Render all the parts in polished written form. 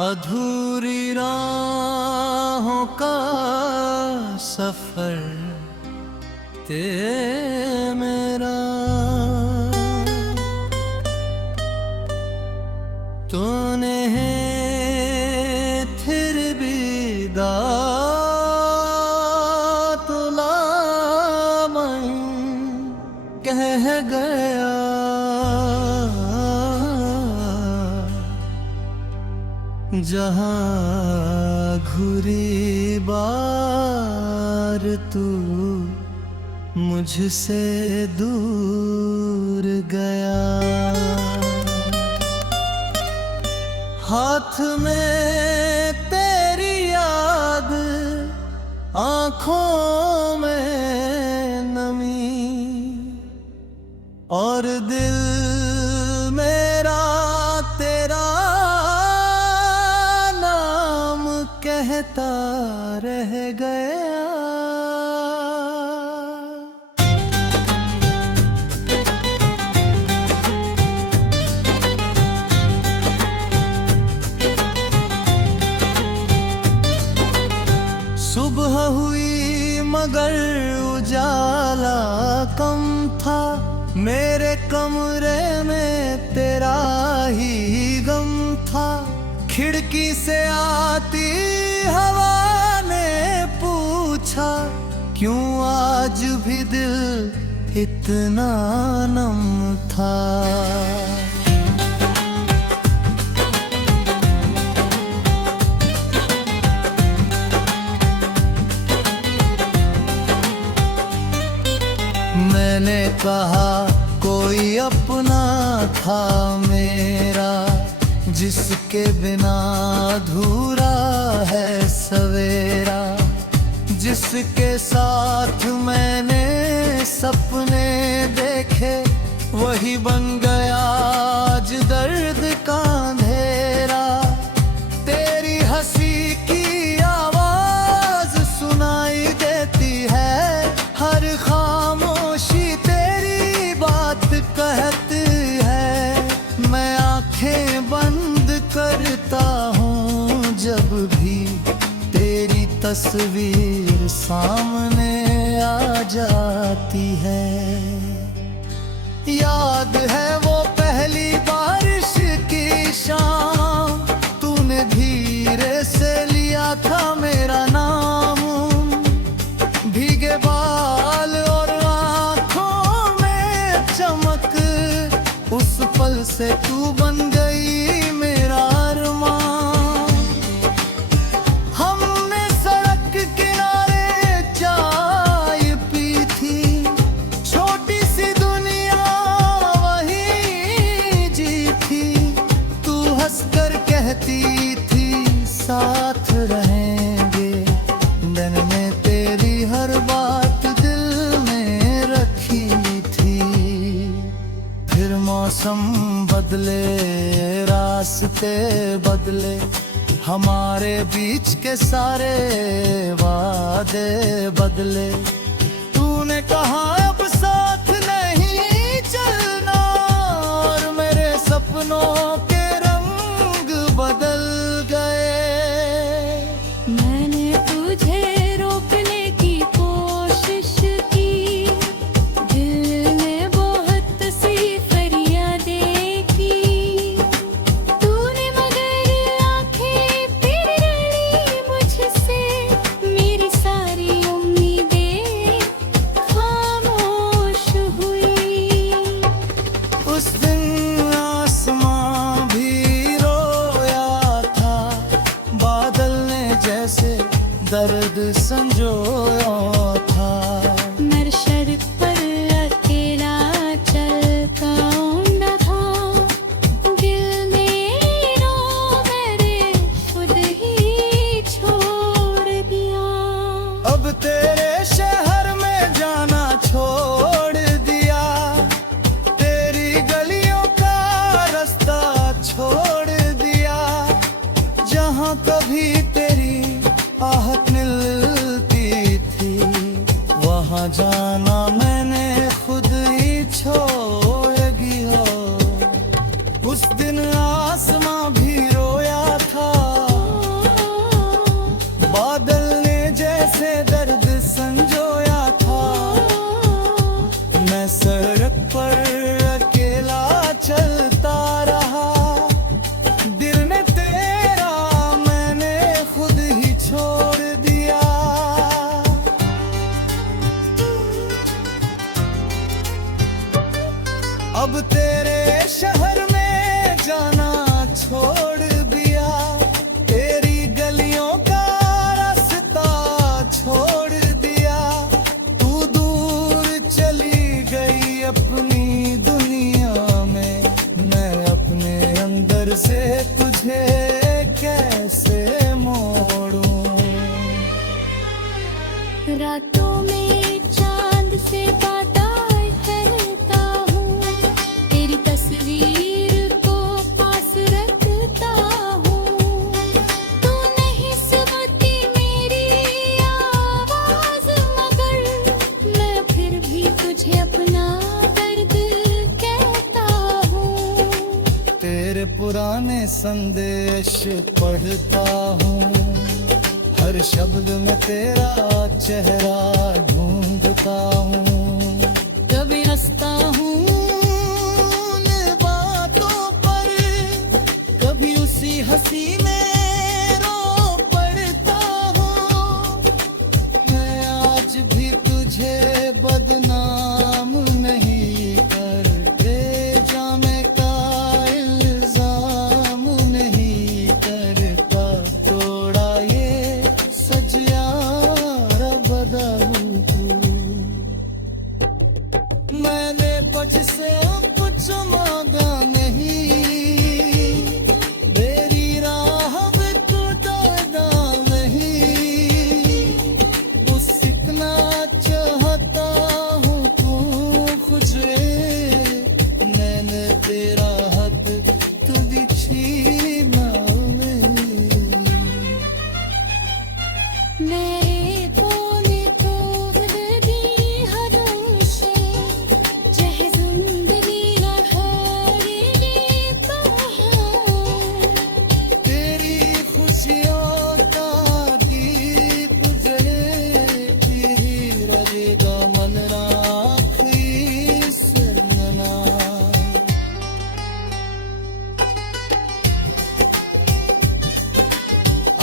अधूरी राहों का सफर मेरा, तूने फिर भी दातुला मैं कह गया। जहाँ घुरी बार तू मुझसे दूर गया, हाथ में तेरी याद, आँखों में नमी, और दिल मेरा तेरा नाम कहता रह गया। सुबह हुई मगर उजाला कम था, मेरे कमरे में तेरा ही गम था। खिड़की से आती हवा ने पूछा, क्यों आज भी दिल इतना नम था। मैंने कहा कोई अपना था मेरा, जिसके बिना अधूरा है सवेरा। जिसके साथ मैंने सपने देखे, वही बन गया आज दर्द का अंधेरा। तेरी हंसी की आवाज सुनाई देती है, हर खामोशी तेरी बात कहती है। मैं आंखें बंद करता हूँ जब भी तेरी तस्वीर सामने आ जाती है। याद है वो पहली बारिश की शाम, तूने धीरे से लिया था मेरा नाम। भीगे बाल और आँखों में चमक, उस पल से तू बन गई मेरा अरमान। हमने सड़क किनारे चाय पी थी, छोटी सी दुनिया वही जी थी। तू हंसकर कहती थी साथ रहेंगे, दिन में तेरी हर बात दिल में रखी थी। फिर मौसम बदले, रास्ते बदले, हमारे बीच के सारे वादे बदले। तूने कहा अब साथ नहीं चलना, और मेरे सपनों के रंग बदल गए। मैंने तुझे रोकने की कोशिश की, दिल ने बहुत सी फरियादें की। तूने मगर आंखें फिर लड़ी मुझसे, मेरी सारी उम्मीदें खामोश हुई। उस दिन आसमां भी रोया था, बादल ने जैसे दर्द संजोया था। मैं सड़क पर अकेला चलता ना था, दिल ने रो मेरे खुद ही छोड़ दिया। अब तेरे शहर में जाना छोड़ दिया, तेरी गलियों का रास्ता छोड़ दिया। जहाँ कभी तेरी आहट मिलती थी, वहाँ जाना मैंने खुद ही छोड़ दिया। उस दिन आसमां भी रोया था, से तुझे कैसे मोड़ूं। रातों में चांद से बातें करता हूँ, तेरी तस्वीर को पास रखता हूँ। तू नहीं सुनती मेरी आवाज, मगर मैं फिर भी तुझे अपना दर्द कहता हूँ। तेरे पुराने संदेश पढ़ता हूँ, हर शब्द में तेरा चेहरा ढूंढता हूँ। कभी हंसता हूँ उन बातों पर, कभी उसी हंसी में रो पड़ता हूँ। मैं आज भी तुझे बदनाम नहीं करके जाने का इल्जाम नहीं करता। तोड़ा ये सजियारा बदलूं, मैंने तुझसे कुछ मांगा नहीं, मेरी राह में तू दादा नहीं। बस इतना चाहता हूँ तू खुजरे, मैंने तेरा हक तुझे छीना नहीं। मेरे बोले तो बदली हदों से, चाहे जिंदगी हरी तो है। तेरी खुशियों का दीप जलेगी, रहेगा मन राखी सरना।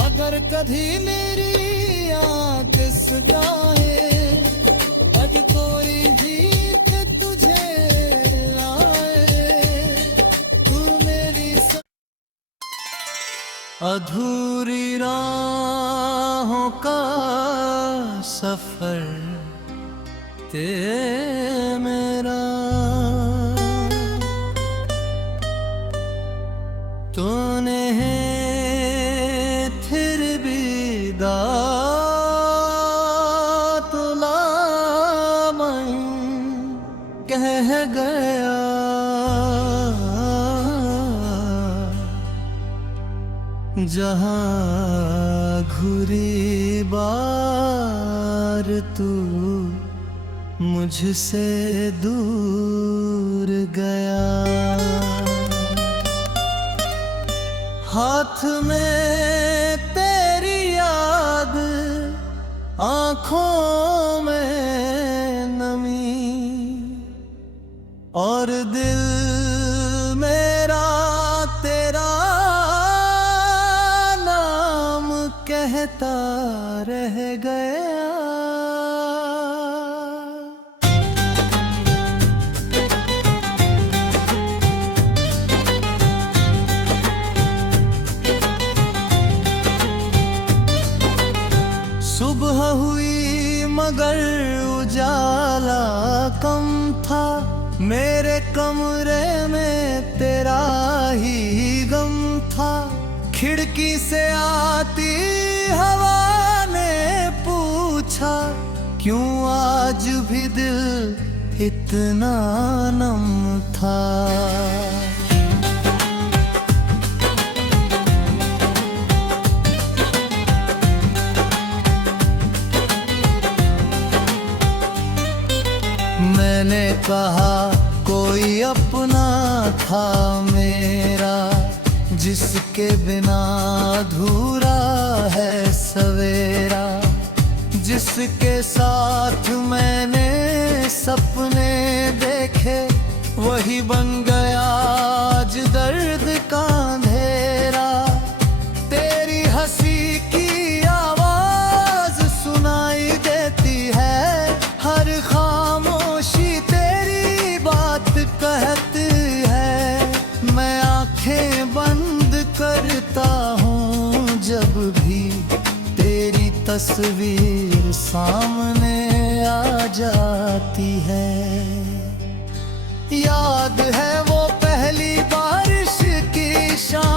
अगर कभी मेरी याद सताए, अज कोई जीत तुझे लाए, तू मेरी अधूरी राहों का सफर ते मेरा। तूने फिर भी तुला मैं कह गया। जहाँ घुरी बार तू मुझसे दूर गया। हाथ में तेरी याद, आँखों में नमी, और दिल मेरा तेरा नाम कहता रह गया। सुबह हुई मगर उजाला कम था, मेरे कमरे में तेरा ही गम था। खिड़की से आती हवा ने पूछा, क्यों आज भी दिल इतना नम था। मैंने कहा कोई अपना था मेरा, जिसके बिना अधूरा है सवेरा। जिसके साथ मैंने सपने देखे, वही बन गया आज दर्द का अंधेरा। तेरी हंसी की आवाज सुनाई देती है, हर खामोशी तेरी बात कहती है। मैं आंखें बंद करता हूँ जब भी तेरी तस्वीर सामने आ जाती है। याद है वो पहली बारिश की शाम,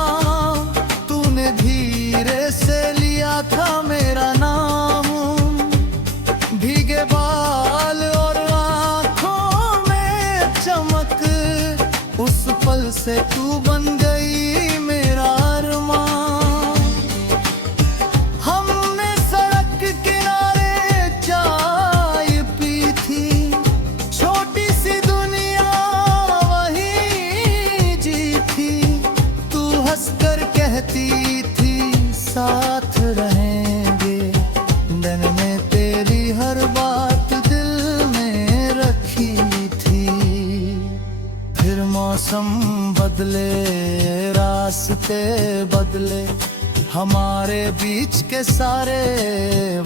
से तू बन गई मेरा अरमान। हमने सड़क किनारे चाय पी थी, छोटी सी दुनिया वही जी थी। तू हंसकर कहती थी साथ रहेंगे, दिन में तेरी हर बात दिल में रखी थी। फिर मौसम बदले, रास्ते बदले, हमारे बीच के सारे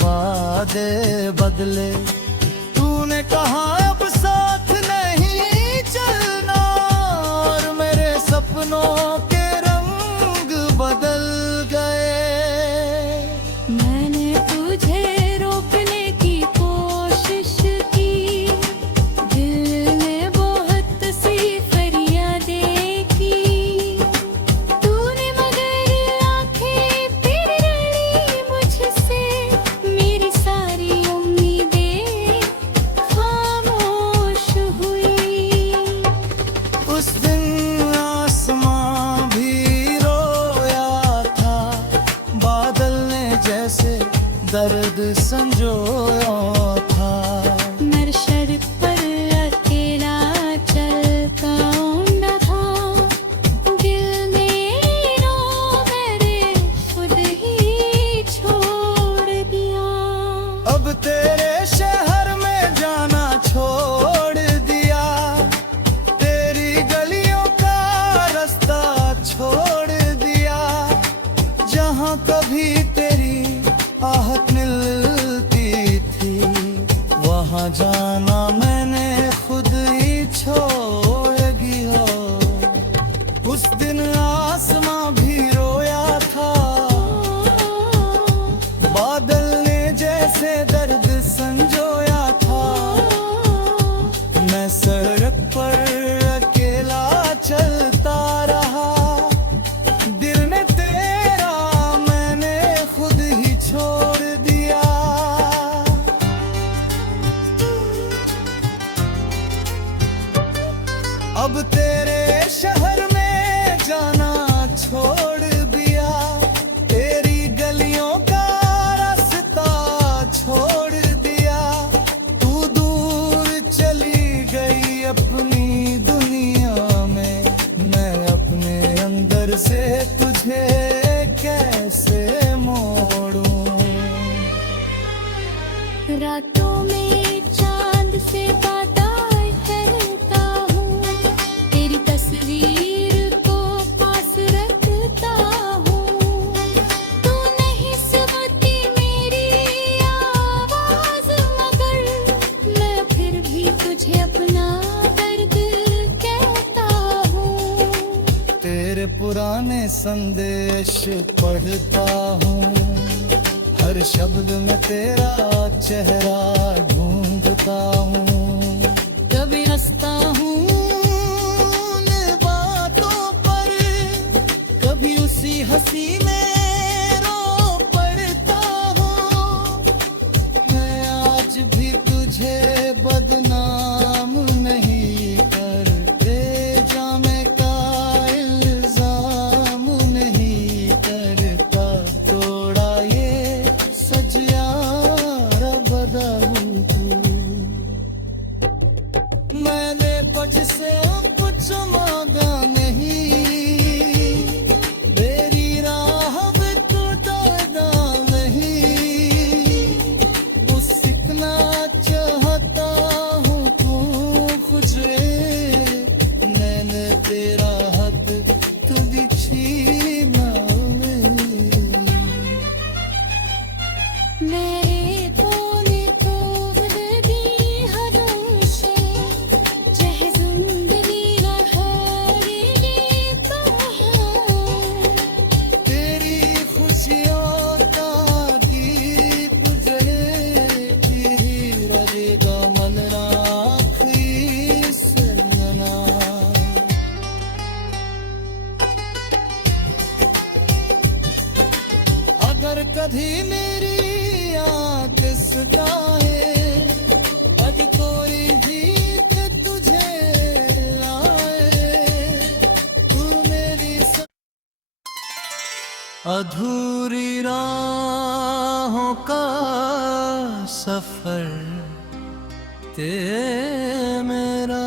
वादे बदले। तूने कहा अब साथ नहीं चलना, और मेरे सपनों के रंग बदल गए। मैंने तुझे रोकने की कोशिश की, दिल ने बहुत सी फरियादें की। तूने मगर आंखें फिर लड़ी मुझसे, मेरी सारी उम्मीदें खामोश हुई। उस दिन आसमां भी रोया था, बादल ने जैसे दर्द संजोया था। मैं सड़क पर अकेला चलता था, दिल ने रो मेरे खुद ही छोड़ दिया। अब तेरे शहर में जाना छोड़ दिया, तेरी गलियों का रास्ता छोड़ दिया। जहाँ कभी तेरी आहट मिलती थी, वहाँ जाना मैंने खुद ही छोड़ दिया। उस दिन आसमां भी रोया था, बादल ने जैसे दर्द संजोया था। मैं सड़क पर अकेला चलता रहा, दिल ने तेरा मैंने खुद ही छोड़ दिया। अब तेरे शहर में जाना छोड़ दिया, तेरी गलियों का रास्ता छोड़ दिया। तू दूर चली गई अपनी दुनिया में, मैं अपने अंदर से तुझे कैसे मोड़ूं। रातों में चांद से बातें करता हूँ, तेरी तस्वीर को पास रखता हूँ। तू नहीं सुनती मेरी आवाज, मगर मैं फिर भी तुझे अपना दर्द कहता हूँ। तेरे पुराने संदेश पढ़ता हूँ, हर शब्द में तेरा चेहरा ढूंढता हूँ। कभी हंसता हूँ उन बातों पर, कभी उसी हंसी में रो पड़ता हूँ। मैं आज भी तुझे बदनाम नहीं करते, जामे का इल्जाम नहीं करता। तोड़ा ये सजिया बदलूं मैंने तुझसे कुछ मांगा नहीं, मेरी राह भी तू दादा नहीं। उस सीखना चाहता हूँ तू खुजरे, मैंने तेरा हक तुझी छीना मेरे तूने तोड़ दी हदों से, चाहे जिंदगी रहेगी तो है। तेरी खुशियों का दीप जलेगी, रहेगा मन राखी सजना। अगर कभी मेरी आँख सताए, अज कोई जीत तुझे लाए, तू अधूरी राहों का सफर ते मेरा,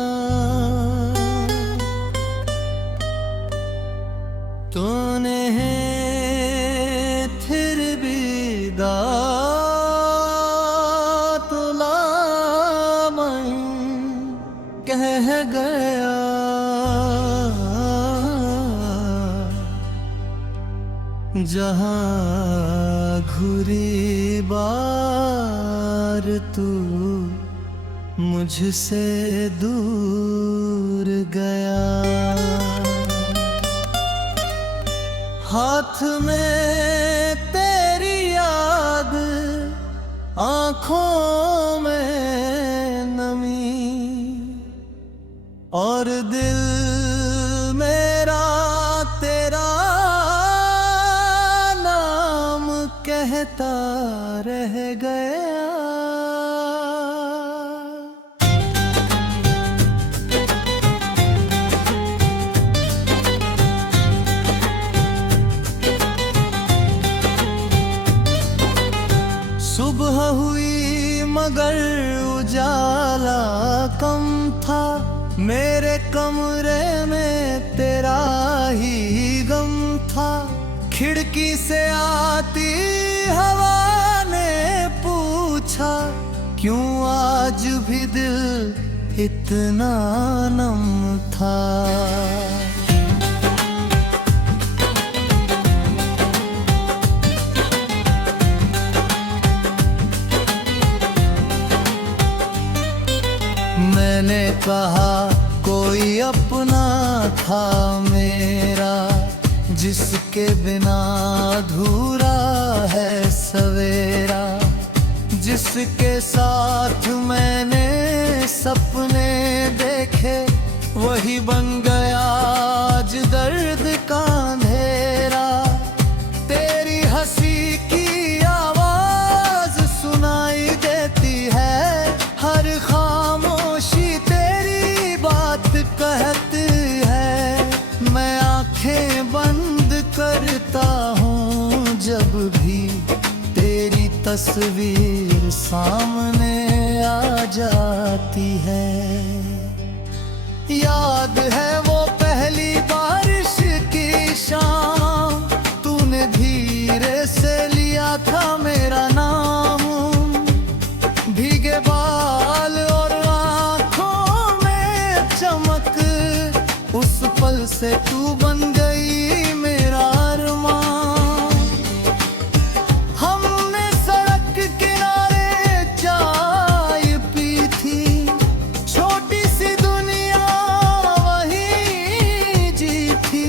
तूने फिर भी तुला मैं कह गया, जहाँ घुरी बार तू मुझसे दूर गया। हाथ में तेरी याद, आँखों में नमी, और दिल मेरा तेरा कहता रह गया। सुबह हुई मगर उजाला कम था, मेरे कमरे में तेरा ही गम था। खिड़की से आती हवा ने पूछा, क्यों आज भी दिल इतना नम था। मैंने कहा कोई अपना था मेरा, जिसके बिना अधूरा है सवेरा। जिसके साथ मैंने सपने देखे, वही बन गया आज दर्द का अंधेरा। तेरी हंसी की आवाज सुनाई देती है, हर खामोशी तेरी बात कहती है। मैं आंखें बंद करता हूँ जब भी तेरी तस्वीर सामने आ जाती है। याद है वो पहली बारिश की शाम, तूने धीरे से लिया था मेरा नाम। भीगे बाल और आँखों में चमक, उस पल से तू बन गई मेरा अरमान। हमने सड़क किनारे चाय पी थी, छोटी सी दुनिया वही जी थी।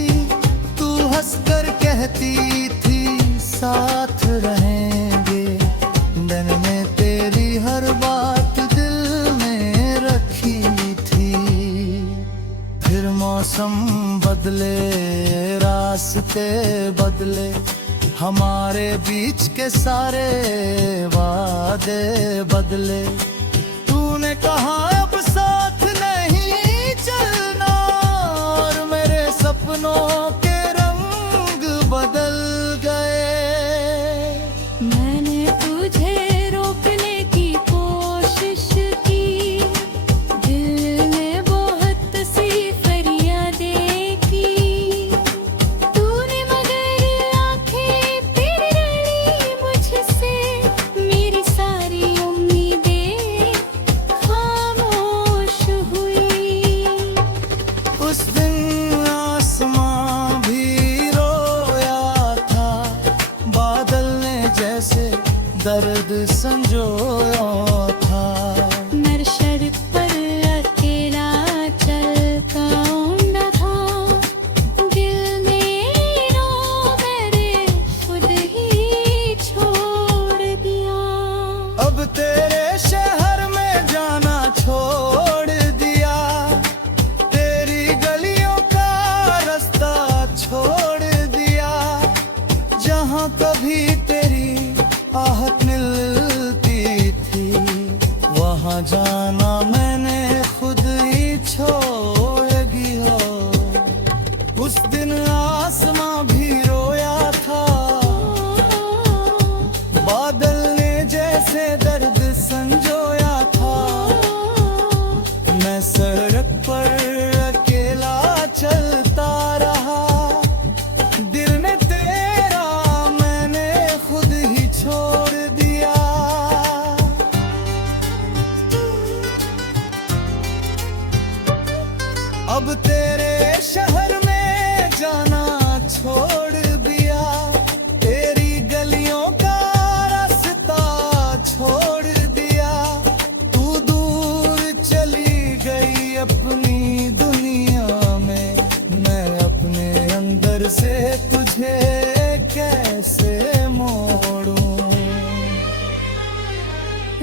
तू हंसकर कहती थी साथ रहेंगे, दिन में तेरी हर बात दिल में रखी थी। फिर मौसम बदले, रास्ते बदले, हमारे बीच के सारे वादे बदले। तूने कहा अब साथ नहीं चलना, और मेरे सपनों के रंग बदल गए। मैंने तुझे रोकने की कोशिश की, दिल ने बहुत सी फरियादें की। तूने मगर आंखें तेरी लड़ी मुझसे, मेरी सारी उम्मीदें खामोश हुई। उस दिन आसमां भी रोया था, बादल ने जैसे दर्द संजोया था। मैं सड़क पर अकेला चल पाऊंगा था, दिल ने रो मेरे खुद ही छोड़ दिया। अब तेरे शहर में जाना छोड़ दिया, तेरी गलियों का रास्ता छोड़ दिया। जहाँ कभी तेरी आहट मिलती थी, वहाँ जाना मैंने खुद ही छोड़ दिया। उस दिन आसमां भी रोया था,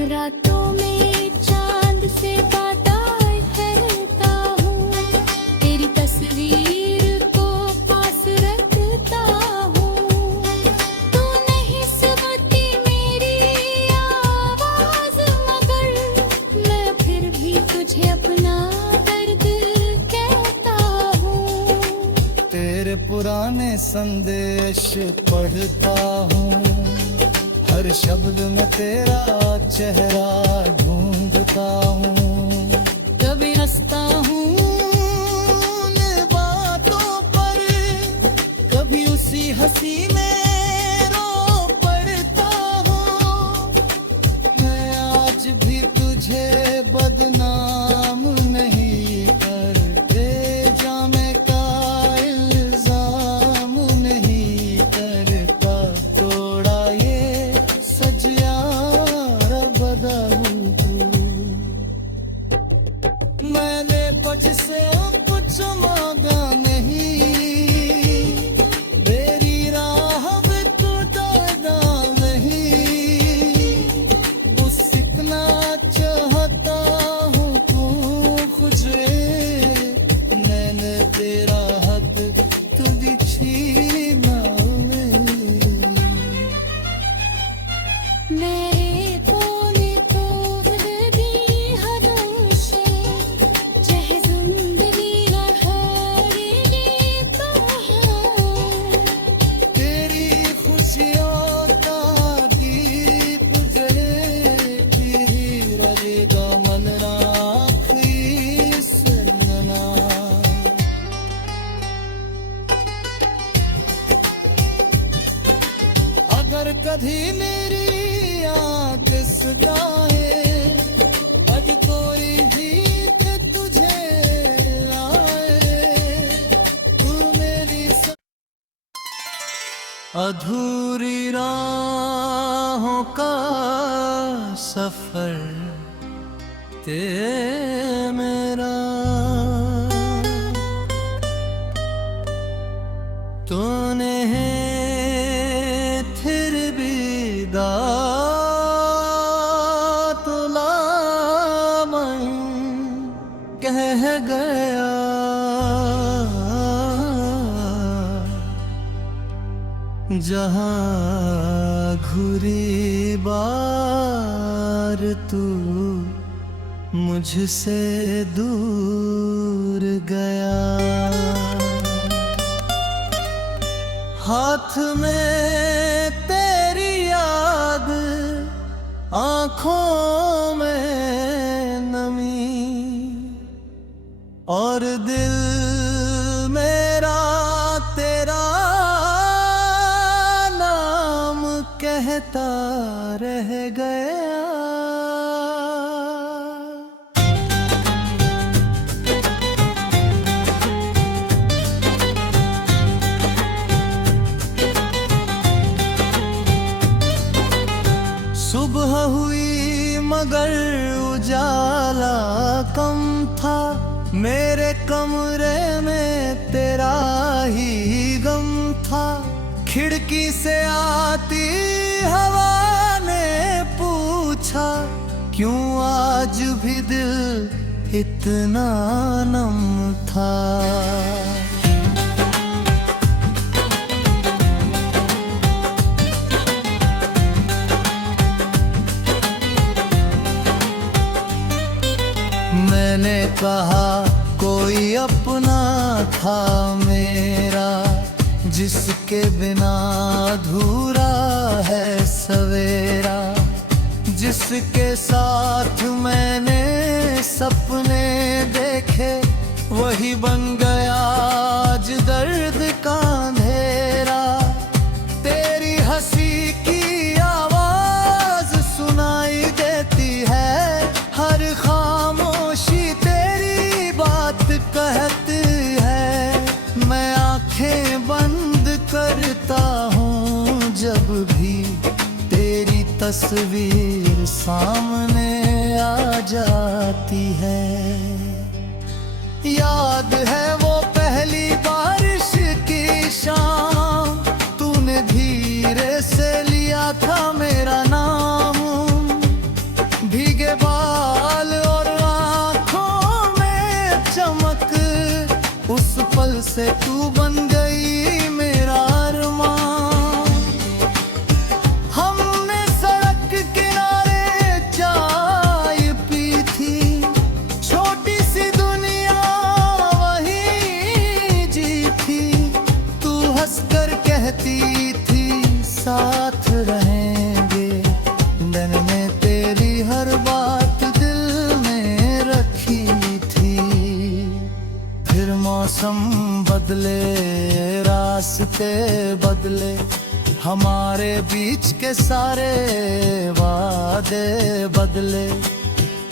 रातों में चांद से बातें करता हूँ, तेरी तस्वीर को पास रखता हूँ। तू नहीं सुनती मेरी आवाज, मगर मैं फिर भी तुझे अपना दर्द कहता हूँ। तेरे पुराने संदेश पढ़ता हूँ, हर शब्द में तेरा चेहरा ढूंढता हूँ। कभी हंसता हूँ उन बातों पर, कभी उसी हंसी में रो पड़ता हूँ। मैं आज भी तुझे बदनाम नहीं करते, जामे का इल्जाम नहीं करता। तोड़ा ये सजिया बदलूं, मैंने बज से कुछ मांगा नहीं, मेरी राह में तू दादा नहीं। उस सीखना चाहता हूँ तू खुझे, मैंने तेरा हक तुझे छीना मेरे बोले तो दी हदोशे, जह जिंदगी रही तो तेरी खुशियों का दीप जलेगी, रहेगा मन राखी सजना। अगर कभी मेरी याद सताए, अज कोई जीत तुझे लाए, तू मेरी अधूरी राहों का सफर ते मेरा। तूने फिर भी दातुला मन कह गया, जहाँ घुरी बार तू मुझसे दूर गया। हाथ में तेरी याद, आँखों में नमी, और दिल मेरा तेरा नाम कहता रह गया। सुबह हुई मगर उजाला कम था, मेरे कमरे में तेरा ही गम था। खिड़की से आती हवा ने पूछा, क्यों आज भी दिल इतना नम था। मैंने कहा कोई अपना था मेरा, जिसके बिना अधूरा है सवेरा। जिसके साथ मैंने सपने देखे, वही बन गया आज दर्द का अंधेरा। तेरी हंसी की आवाज सुनाई देती है, हर खामोशी तेरी बात कहती है। मैं आंखें बंद करता हूँ जब भी तेरी तस्वीर सामने आ जाती है। याद है वो पहली बारिश की शाम, तूने धीरे से लिया था मेरा नाम। कहती थी साथ रहेंगे, मैंने तेरी हर बात दिल में रखी थी। फिर मौसम बदले, रास्ते बदले, हमारे बीच के सारे वादे बदले।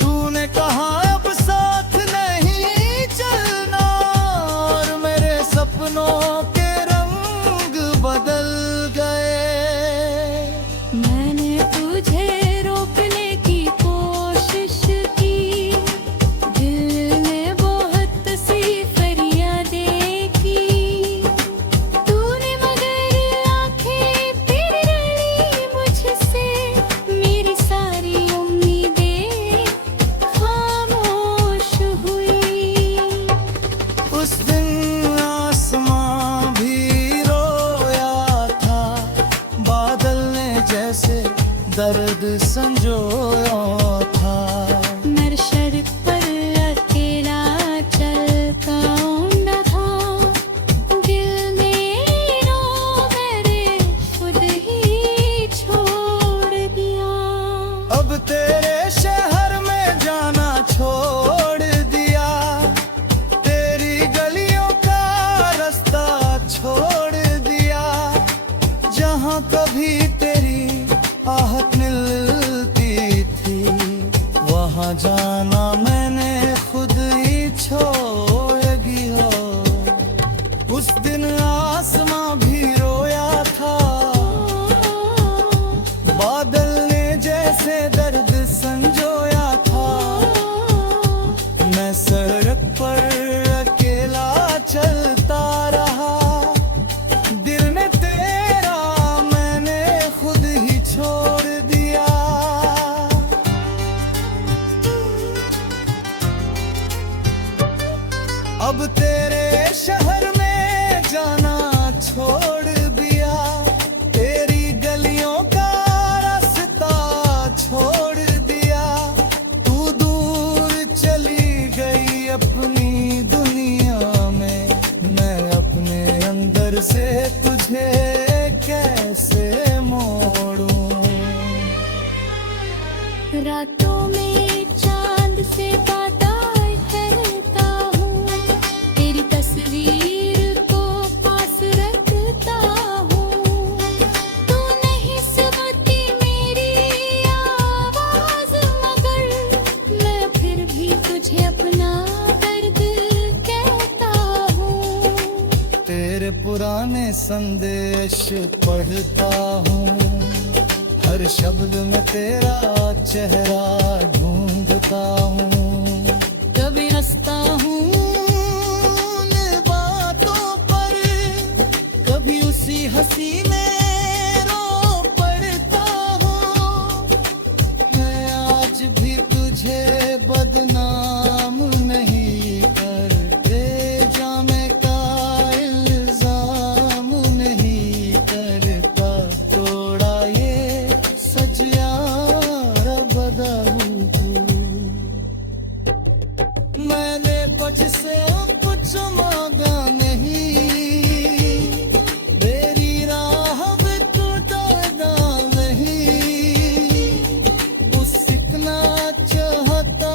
तूने कहा अब साथ नहीं चलना, और मेरे सपनों के रंग बदल गए। मैंने तुझे रोकने की कोशिश की, दिल ने बहुत सी फरियादें की। तूने मगर आंखें फिर लड़ी मुझसे, मेरी सारी उम्मीदें खामोश हुई। उस दिन आसमां भी रोया था, बादल ने जैसे दर्द संजोया था। मैं सड़क पर अकेला चलता न था, दिल ने रो मेरे खुद ही छोड़ दिया। अब तेरे शहर में जाना छोड़ दिया, तेरी गलियों का रास्ता छोड़ दिया। जहाँ कभी तेरी आहट मिलती थी, वहाँ जाना मैंने खुद ही छोड़ दिया। उस दिन आसमां भी रोया था, बादल ने जैसे दर्द संजोया था। मैं सड़क पर अकेला चलता रहा, दिल ने तेरा मैंने खुद ही छोड़ दिया। अब तेरे शहर में जाना छोड़ दिया, तेरी गलियों का रास्ता छोड़ दिया। तू दूर चली गई अपनी दुनिया में, मैं अपने अंदर से तुझे कैसे मोड़ूं। रातों में चांद से बातें करता हूँ, तेरी तस्वीर को पास रखता हूँ। तू नहीं सुनती मेरी आवाज, मगर मैं फिर भी तुझे अपना दर्द कहता हूँ। तेरे पुराने संदेश पढ़ता हूँ, हर शब्द में तेरा चेहरा ढूंढता हूँ। कभी हंसता हूँ उन बातों पर, कभी उसी हंसी में रो पड़ता हूँ। मैं आज भी तुझे बदनाम नहीं करते, जाने का इल्जाम नहीं करता। तोड़ा ये सजिया बदलूं, मैंने कुछ से कुछ मांगा नहीं, मेरी राह में तू डरना नहीं। तू सीखना चाहता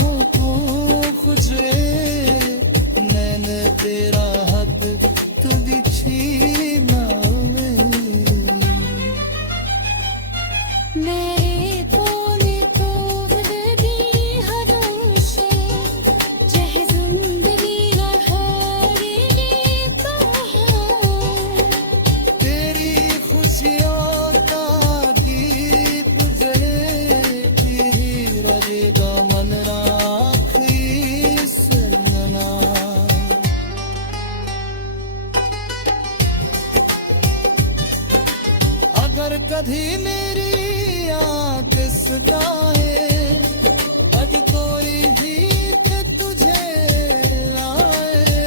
हूँ तू खुश रहे, मैंने तेरा हक तुझ छीना नहीं। मेरे बोले तो दी हदों से, जह जिंदगी रही तो है। तेरी खुशियों का दीप जलेगी, रहेगा मन राखी सजना। अगर कभी मेरी आँख सताए, अज कोई जीत तुझे लाए।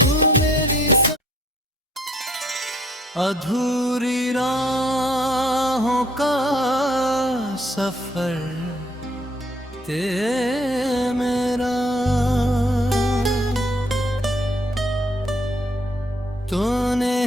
तू मेरी अधूरी राहों का सफर ते मेरा, तूने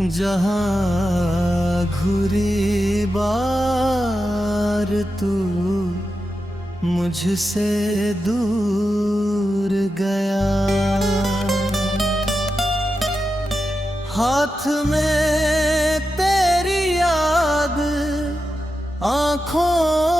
जहाँ घुरी बार तू मुझसे दूर गया, हाथ में तेरी याद आँखों